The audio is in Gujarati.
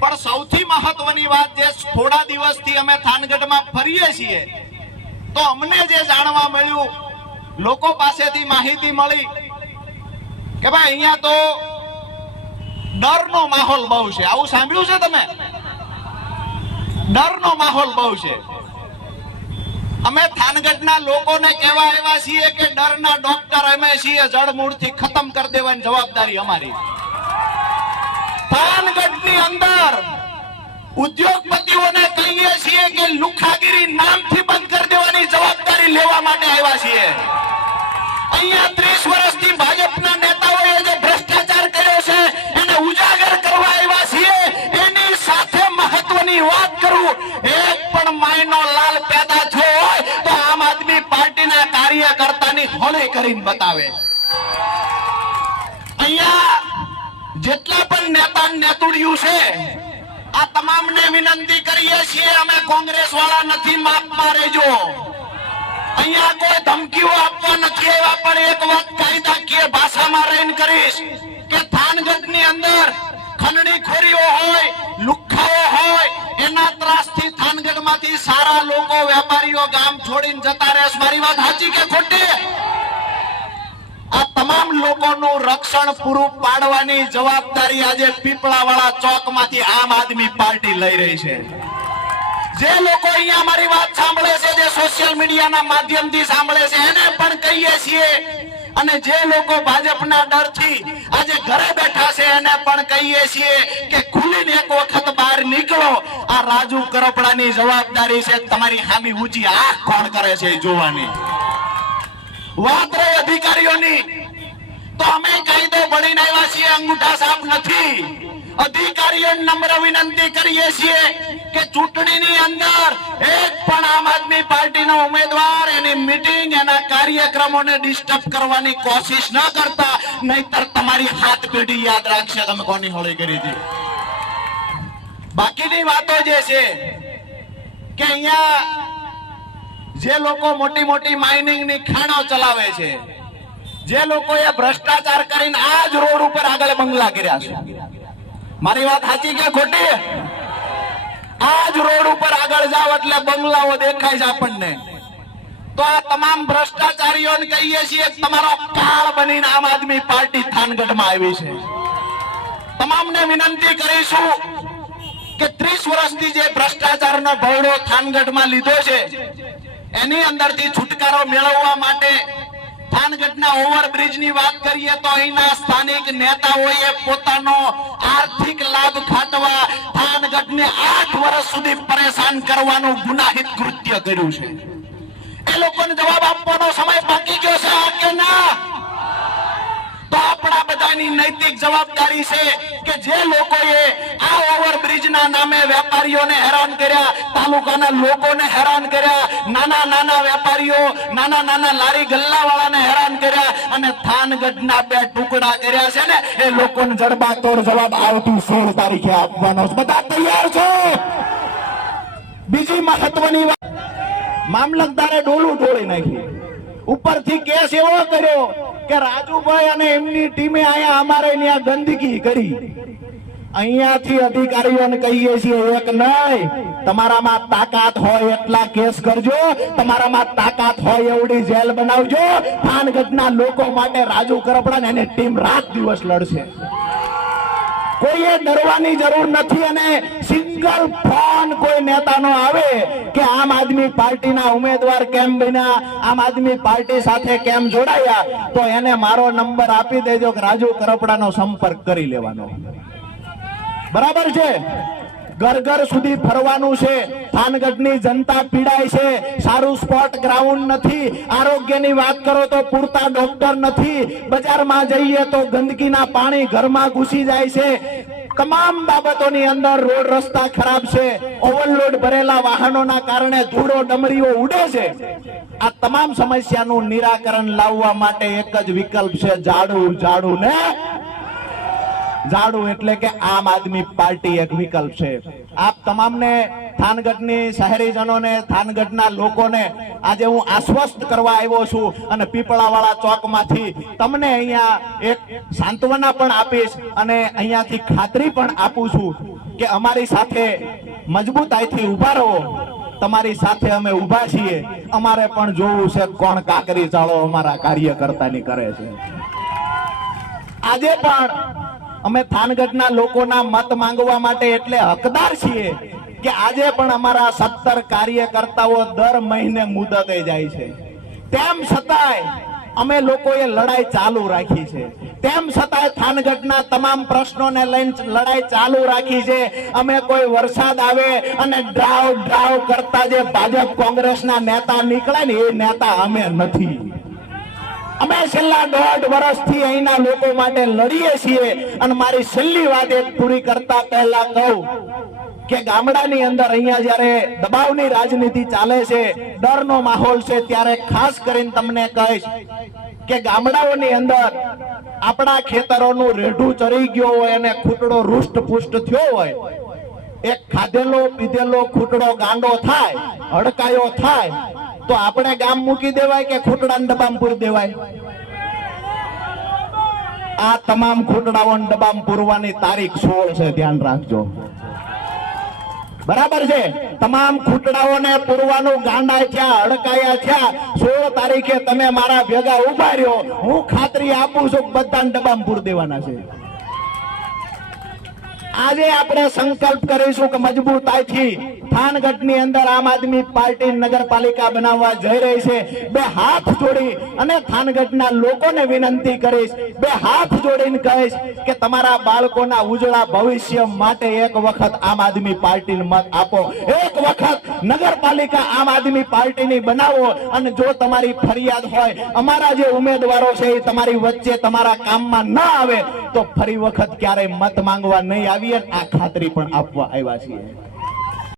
પણ સૌથી મહત્વની વાત જે થોડા દિવસથી અમે થાનગઢમાં ફરીએ છીએ તો અમને જે જાણવા મળ્યું, લોકો પાસેથી માહિતી મળી કે ભાઈ અહીંયા તો ડરનો માહોલ બહુ છે. આવું સાંભળ્યું છે તમે? ડરનો માહોલ બહુ છે. અમે થાનગઢના લોકોને કહેવા આવ્યા છીએ કે ડરના ડોક્ટર અમે છીએ, જડમૂળથી ખતમ કરી દેવાની જવાબદારી અમારી. થાનગઢની અંદર ઉદ્યોગપતિઓને કહીએ છીએ કે લુખાગીરી નામથી બંધ કરી દેવાની જવાબદારી લેવા માટે આવ્યા છીએ. અહીંયા 30 વર્ષથી ભાજપના નેતાઓએ જે ભ્રષ્ટાચાર કર્યો છે એને ઉજાગર કરવા આવ્યા છીએ. એની સાથે મહત્વની વાત કરું, એક પણ માયનો લાલ પેદા થયો હોય તો આમ આદમી પાર્ટીના કાર્યકર્તાની હોળી કરીને બતાવે. અહીંયા જેટલા પણ નેતા નેતુડિયું છે આ તમામને વિનંતી કરીએ છીએ, અમે કોંગ્રેસ વાળા નથી, માફમાં રહેજો. અહીંયા કોઈ ધમકીઓ આપવા નથી આવ્યા, પણ એક વાત કાયદાકીય ભાષામાં રહીને કરીશ કે થાનગઢની અંદર ખંડણીખોરીઓ હોય, લુખ્ખાઓ હોય, એના ત્રાસથી થાનગઢમાંથી સારા લોકો, વેપારીઓ ગામ છોડીને જતા રહે. મારી વાત સાચી કે ખોટી? આ તમામ લોકોનું રક્ષણ પૂરું પાડવાની જવાબદારી આજે પીપળાવાળા ચોકમાંથી આમ આદમી પાર્ટી લઈ રહી છે. જે લોકો અહીંયા અમારી વાત સાંભળે છે, જે સોશિયલ મીડિયાના માધ્યમથી સાંભળે છે, એને પણ કહીએ છીએ, અને જે લોકો ભાજપના ડરથી આજે ઘરે બેઠા છે એને પણ કહીએ છીએ કે ખુલીને એક વખત બહાર નીકળો. આ રાજુ કરપડાની જવાબદારી છે તમારી સામે ઊંચી આંખ કોણ કરે છે જોવાની. વાત રહી અધિકારીઓની, તો અમે કાયદો ભણીને આવ્યા છીએ, અંગૂઠા સાફ નથી. અધિકારીઓને નમ્ર વિનંતી કરીએ છીએ કે ચૂંટણીની અંદર એક પણ આમ આદમી પાર્ટીનો ઉમેદવાર એની મીટિંગ, એના કાર્યક્રમોને ડિસ્ટર્બ કરવાની કોશિશ ન કરતા, નહીતર તમારી હાથ પેઢી યાદ રાખશે તમે કોની હોળી કરી હતી. બાકીની વાતો જે છે કે અહીંયા જે લોકો મોટી મોટી માઇનિંગની ખાણો ચલાવે છે, જે લોકોએ ભ્રષ્ટાચાર કરીને આ જ રોડ ઉપર આગળ બંગલા કર્યા છે, મારી વાત સાચી કે ખોટી? આ જ રોડ ઉપર આગળ જાવ એટલે બંગલાઓ દેખાય છે આપણને. તો આ તમામ ભ્રષ્ટાચારીઓને કહીએ છીએ તમારો કાળ બનીને આમ આદમી પાર્ટી થાનગઢમાં આવી છે. તમામને વિનંતી કરીશું કે 30 વર્ષથી જે ભ્રષ્ટાચારનો ભોળો થાનગઢમાં લીધો છે એની અંદરથી છુટકારો મેળવવા માટે થાનગઢના ઓવરબ્રિજની વાત કરીએ તો અહીંના સ્થાનિક નેતાઓએ પોતાનો આર્થિક લાભ ખાટવા થાનગઢને 8 વર્ષ સુધી પરેશાન કરવાનું ગુનાહિત કૃત્ય કર્યું છે. એ લોકોને જવાબ આપવાનો સમય બાકી ગયો છે કે ના? તો આપણા બધાની નૈતિક જવાબદારી છે કે જે લોકોએ આ ઓવરબ્રિજના નામે વેપારીઓને હેરાન કર્યા, તાલુકાના લોકોને હેરાન કર્યા, નાના નાના વેપારીઓ, નાના નાના લારી ગલ્લાવાળાને હેરાન કર્યા અને થાનગઢના 2 ટુકડા કર્યા છે ને, એ લોકોને જડબાતોડ જવાબ આવતી 16 તારીખે આપવાનો છે. બધા તૈયાર છો? બીજી મહત્વની વાત, મામલતદારે ડોલું ઢોળી નાખી. ઉપરથી કેસ એવો કર્યો કે રાજુભાઈ અને એમની ટીમે અહીંયા અમારે ત્યાં ગંદકી કરી. અહીંયાથી અધિકારીઓને કહીએ છીએ એક નહીં, તમારામાં તાકાત હોય એટલા કેસ કરજો, તમારામાં તાકાત હોય એવડી જેલ બનાવજો. થાનગઢના લોકો માટે રાજુ કરપડા ને એની ટીમ રાત દિવસ લડશે. કોઈએ ડરવાની જરૂર નથી. અને સિંગલ ફોન કોઈ નેતાનો આવે કે આમ આદમી પાર્ટીના ઉમેદવાર કેમ બન્યા, આમ આદમી પાર્ટી સાથે કેમ જોડાયા, તો એને મારો નંબર આપી દેજો કે રાજુ કરપડાનો સંપર્ક કરી લેવાનો. બરાબર છે? ઘર ઘર સુધી ફરવાનું છે. થાનગઢની જનતા પીડાય છે. સારું સ્પોર્ટ ગ્રાઉન્ડ નથી. આરોગ્યની વાત કરો તો પૂરતા ડોક્ટર નથી. બજારમાં જઈએ તો ગંદકીના પાણી ઘરમાં ઘૂસી જાય છે. તમામ બાબતોની અંદર રોડ રસ્તા ખરાબ છે. ઓવરલોડ ભરેલા વાહનોના કારણે ધૂળો ડમરીઓ ઉડે છે. આ તમામ સમસ્યાનું નિરાકરણ લાવવા માટે એક જ વિકલ્પ છે, ઝાડુ ઝાડુ ને ઝાડુ એટલે કે આમ આદમી પાર્ટી એક વિકલ્પ છે. આપ તમામને થાનગઢની શહેરીજનોને, થાનગઢના લોકોને આજે હું આશ્વસ્ત કરવા આવ્યો છું અને પીપળાવાળા ચોકમાંથી તમને અહીંયા એક સાંત્વના પણ આપીશ અને અહીંયાથી ખાતરી પણ આપું છું કે અમારી સાથે મજબૂતાઈથી ઊભા રહો. તમારી સાથે અમે ઊભા છીએ. અમારે પણ જોવું છે કોણ કાકરી ચાળો અમારા કાર્યકર્તાની કરે છે. આજે પણ અમે થાનગઢના લોકોના મત માંગવા માટે એટલે હકદાર છીએ કે આજે પણ અમારા 17 કાર્યકર્તાઓ દર મહિને મુદતે જાય છે. તેમ છતાંય અમે લોકોએ લડાઈ ચાલુ રાખી છે. તેમ છતાંય થાનગઢના તમામ પ્રશ્નોને લઈને લડાઈ ચાલુ રાખી છે. અમે કોઈ વરસાદ આવે અને ડ્રાવ કરતા જે ભાજપ કોંગ્રેસના નેતા નીકળે ને એ નેતા અમે નથી. અમે છેલ્લા 1.5 વર્ષથી અહીંના લોકો માટે લડીએ છીએ. અને મારી છેલ્લી વાત એક પૂરી કરતા પહેલા કહું કે ગામડાની અંદર અહીંયા જ્યારે દબાવની રાજનીતિ ચાલે છે, ડરનો માહોલ છે, ત્યારે ખાસ કરીને તમને કહીશ કે ગામડાઓની અંદર આપણા ખેતરોનું રેઢું ચરી ગયો હોય અને ખૂટડો રૂષ્ટ પુષ્ટ થયો હોય, એક ખાધેલો પીધેલો ખૂટડો ગાંડો થાય, હડકાયો થાય, તો આપણે ગામ મૂકી દેવાય કે ખૂટડાને ડબ્બામાં પૂરી દેવાય? આ તમામ ખૂટડાઓને ડબ્બામાં પૂરવાની તારીખ 16 છે, ધ્યાન રાખજો. બરાબર છે? તમામ ખૂટડાઓને પૂરવાનું ગાંડા થયા, હડકાયા થયા. 16 તારીખે તમે મારા ભેગા ઉભા રહ્યો, હું ખાતરી આપું છું બધાને ડબ્બામાં પૂરી દેવાના છે. આજે આપણે સંકલ્પ કરીશું કે મજબૂતાઈથી થાનગઢની અંદર આમ આદમી પાર્ટી નગરપાલિકા બનાવવા જઈ રહી છે. બે હાથ જોડી અને થાનગઢના લોકોને વિનંતી કરીશ, બે હાથ જોડીને કહીશ કે તમારા બાળકોના ઉજળા ભવિષ્ય માટે એક વખત આમ આદમી પાર્ટીને મત આપો. એક વખત નગરપાલિકા આમ આદમી પાર્ટીની બનાવો. અને જો તમારી ફરિયાદ હોય, અમારા જે ઉમેદવારો છે એ તમારી વચ્ચે તમારા કામમાં ન આવે તો ફરી વખત ક્યારેય મત માંગવા નહીં આવીએ. આ ખાતરી પણ આપવા આવ્યા છીએ.